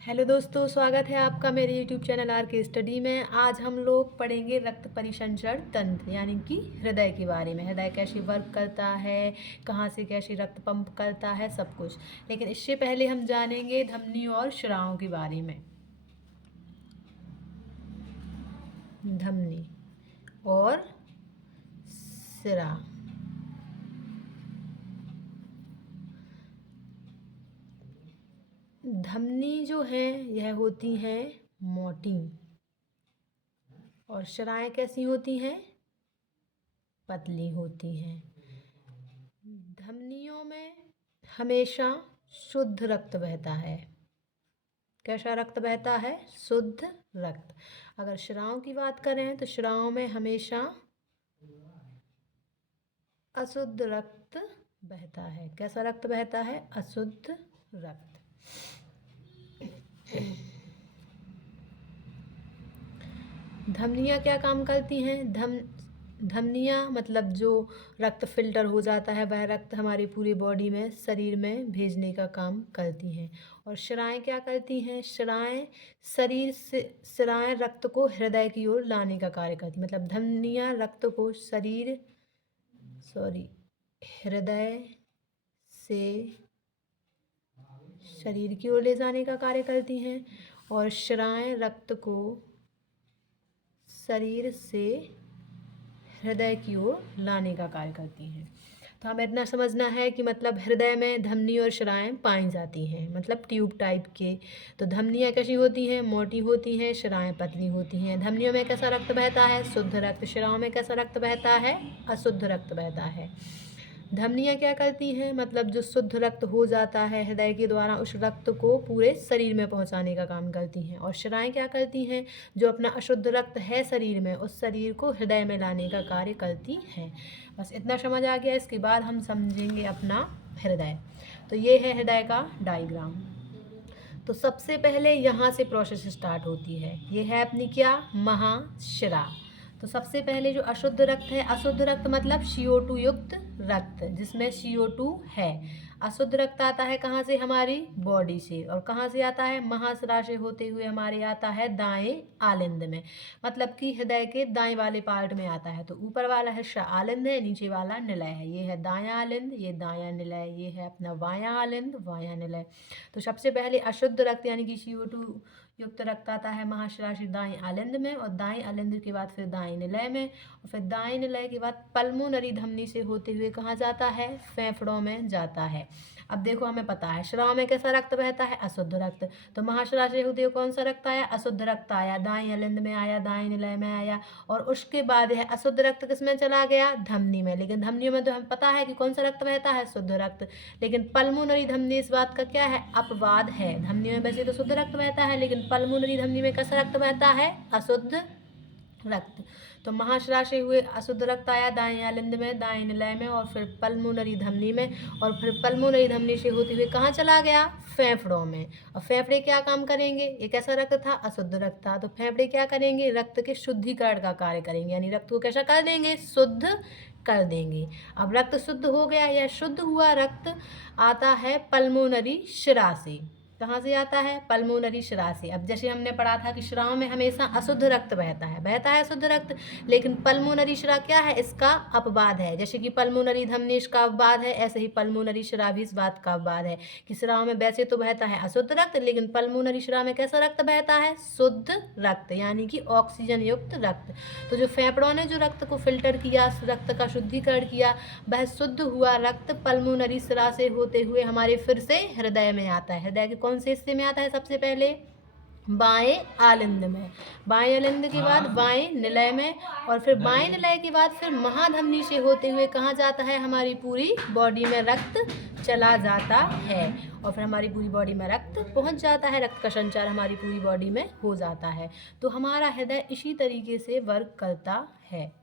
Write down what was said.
Hello दोस्तों, स्वागत है आपका मेरे यूट्यूब चैनल आर के स्टडी में। आज हम लोग पढ़ेंगे रक्त परिसंचरण तंत्र यानी कि हृदय के बारे में। हृदय कैसे वर्क करता है, कहाँ से कैसे रक्त पंप करता है, सब कुछ। लेकिन इससे पहले हम जानेंगे धमनी और शिराओं के बारे में। धमनी और शिरा। धमनी जो है यह होती हैं मोटी और शिराएं कैसी होती हैं, पतली होती हैं। धमनियों में हमेशा शुद्ध रक्त बहता है। कैसा रक्त बहता है? शुद्ध रक्त। अगर शिराओं की बात करें तो शिराओं में हमेशा अशुद्ध रक्त बहता है। कैसा रक्त बहता है? अशुद्ध रक्त। धमनियाँ क्या काम करती हैं? धमनियाँ मतलब जो रक्त फिल्टर हो जाता है वह रक्त हमारी पूरी बॉडी में, शरीर में भेजने का काम करती हैं। और शिराएँ क्या करती हैं? शिराएँ रक्त को हृदय की ओर लाने का कार्य करती हैं। मतलब धमनियाँ रक्त को हृदय से शरीर की ओर ले जाने का कार्य करती हैं और शिराएँ रक्त को शरीर से हृदय की ओर लाने का कार्य करती हैं। तो हमें इतना समझना है कि मतलब हृदय में धमनी और शिराएँ पाई जाती हैं, मतलब ट्यूब टाइप के। तो धमनियाँ कैसी होती हैं? मोटी होती हैं, शिराएँ पतली होती हैं। धमनियों में कैसा रक्त बहता है? शुद्ध रक्त। शिराओं में कैसा रक्त बहता है? अशुद्ध रक्त बहता है। धमनियाँ क्या करती हैं? मतलब जो शुद्ध रक्त हो जाता है हृदय के द्वारा, उस रक्त को पूरे शरीर में पहुंचाने का काम करती हैं। और शिराएँ क्या करती हैं? जो अपना अशुद्ध रक्त है शरीर में, उस शरीर को हृदय में लाने का कार्य करती हैं। बस इतना समझ आ गया। इसके बाद हम समझेंगे अपना हृदय। तो ये है हृदय का डायग्राम। तो सबसे पहले यहाँ से प्रोसेस स्टार्ट होती है। ये है अपनी क्या? महाशिरा। तो सबसे पहले जो अशुद्ध रक्त है, अशुद्ध रक्त मतलब CO2 युक्त रक्त जिसमें CO2 है। अशुद्ध रक्त आता है कहाँ से? हमारी बॉडी से। और कहाँ से आता है? महाशिरा से होते हुए हमारे आता है दाएं आलिंद में, मतलब कि हृदय के दाएं वाले पार्ट में आता है। तो ऊपर वाला हिस्सा आलिंद है, नीचे वाला निलय है। ये है दायां आलिंद, ये दायां निलय, ये है अपना वायां आलिंद, वायां निलय। तो सबसे पहले अशुद्ध रक्त यानी कि CO2 युक्त रक्त आता है महाशिरा से दाएं आलिंद में, और दाएं आलिंद के बाद फिर दाएं निलय में, और फिर दाएं निलय के बाद पल्मोनरी धमनी से होते हुए कहाँ जाता है? फेफड़ों में जाता है। अब देखो, हमें पता है शिराओं में कैसा रक्त बहता है? अशुद्ध रक्त। तो महाशिरा से होते हुए कौन सा रक्त आया? अशुद्ध रक्त आया। दाएं आलिंद में आया, दाएं निलय में आया, और उसके बाद यह अशुद्ध रक्त किसमें चला गया? धमनी में। लेकिन धमनियों में तो हमें पता है कि कौन सा रक्त बहता है? शुद्ध रक्त। लेकिन पल्मोनरी धमनी इस बात का क्या है? अपवाद है। धमनियों में वैसे तो शुद्ध रक्त बहता है, लेकिन पल्मोनरी धमनी में कैसा रक्त बहता है? अशुद्ध रक्त। तो महाशिरा से हुए अशुद्ध रक्त आया दाएं आलिंद में, दाएं निलय में, और फिर पल्मोनरी धमनी में, और फिर पल्मोनरी धमनी से होते हुए कहाँ चला गया? फेफड़ों में। और फेफड़े क्या काम करेंगे? ये कैसा रक्त था? अशुद्ध रक्त था। तो फेफड़े क्या करेंगे? रक्त के शुद्धिकरण का कार्य करेंगे, यानी रक्त को कैसा कर देंगे? शुद्ध कर देंगे। अब रक्त शुद्ध हो गया। यह शुद्ध हुआ रक्त आता है पल्मोनरी शिरा से। कहाँ से आता है? पल्मोनरी शिरा से। अब जैसे हमने पढ़ा था कि शिराओं में हमेशा अशुद्ध रक्त बहता है अशुद्ध रक्त, लेकिन पल्मोनरी शिरा क्या है? इसका अपवाद है। जैसे कि पल्मोनरी धमनी इसका अपवाद है, ऐसे ही पल्मोनरी शिरा भी इस बात का अपवाद है कि शिराओं में वैसे तो बहता है अशुद्ध रक्त, लेकिन पल्मोनरी शिरा में कैसा रक्त बहता है? शुद्ध रक्त, यानी कि ऑक्सीजन युक्त रक्त। तो जो फेफड़ों ने जो रक्त को फिल्टर किया, रक्त का शुद्धिकरण किया, वह शुद्ध हुआ रक्त पल्मोनरी शिरा से होते हुए हमारे फिर से हृदय में आता है। हृदय के कौन से हिस्से में आता है? सबसे पहले बाएं आलिंद में, बाएं आलिंद के बाद बाएं निलय में, और फिर बाएं निलय के बाद फिर महाधमनी से होते हुए कहाँ जाता है? हमारी पूरी बॉडी में रक्त चला जाता है, और फिर हमारी पूरी बॉडी में रक्त पहुंच जाता है। रक्त का संचार हमारी पूरी बॉडी में हो जाता है। तो हमारा हृदय इसी तरीके से वर्क करता है।